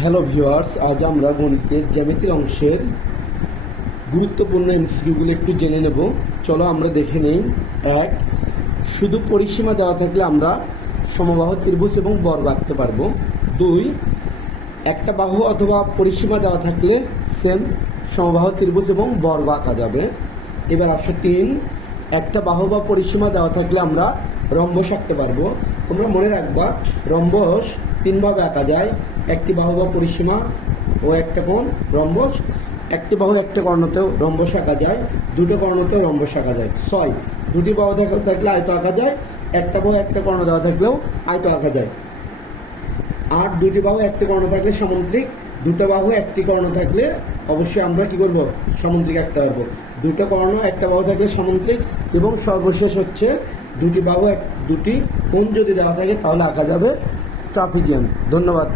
Hello viewers, আজ আমরা গণিতের জ্যামিতির অংশের গুরুত্বপূর্ণ এমসিকিউগুলো একটু জেনে নেব। চলো আমরা দেখে নেই। এক, শুধু পরিসীমা দেওয়া থাকলে আমরা সমবাহু ত্রিভুজ এবং বর্গ আঁকতে পারবো। দুই, একটা বাহু অথবা পরিসীমা দেওয়া থাকলে সেম সমবাহু ত্রিভুজ এবং বর্গ আঁকা যাবে। এবার আসো তিন, একটা বাহু বা পরিসীমা দেওয়া থাকলে আমরা রম্বস আঁকতে পারবো। তোমরা মনে রাখবা, রম্বস তিনভাবে আঁকা যায়: একটি বাহু বা পরিসীমা ও একটা কোণ রম্বস। একটি বাহু একটা কর্ণতেও রম্বস আঁকা যায়, দুটো কর্ণতেও রম্বস আঁকা যায়। ছয়, দুটি বাহু থাকলে আয়ত আঁকা যায়, একটা বাহু একটা কর্ণ দেওয়া থাকলেও আয়ত আঁকা যায়। আর দুটি বাহু একটি কর্ণ থাকলে সামুদ্রিক, দুটো বাহু একটি কর্ণ থাকলে অবশ্যই আমরা কি করব, সামুদ্রিক আঁকতে পারবো। দুটো কর্ণ একটা বাহু থাকলে সামুদ্রিক, এবং সর্বশেষ হচ্ছে দুটি বাহু দুটি কোণ যদি দেওয়া থাকে তাহলে আঁকা যাবে ট্রাপিজিয়ান। ধন্যবাদ।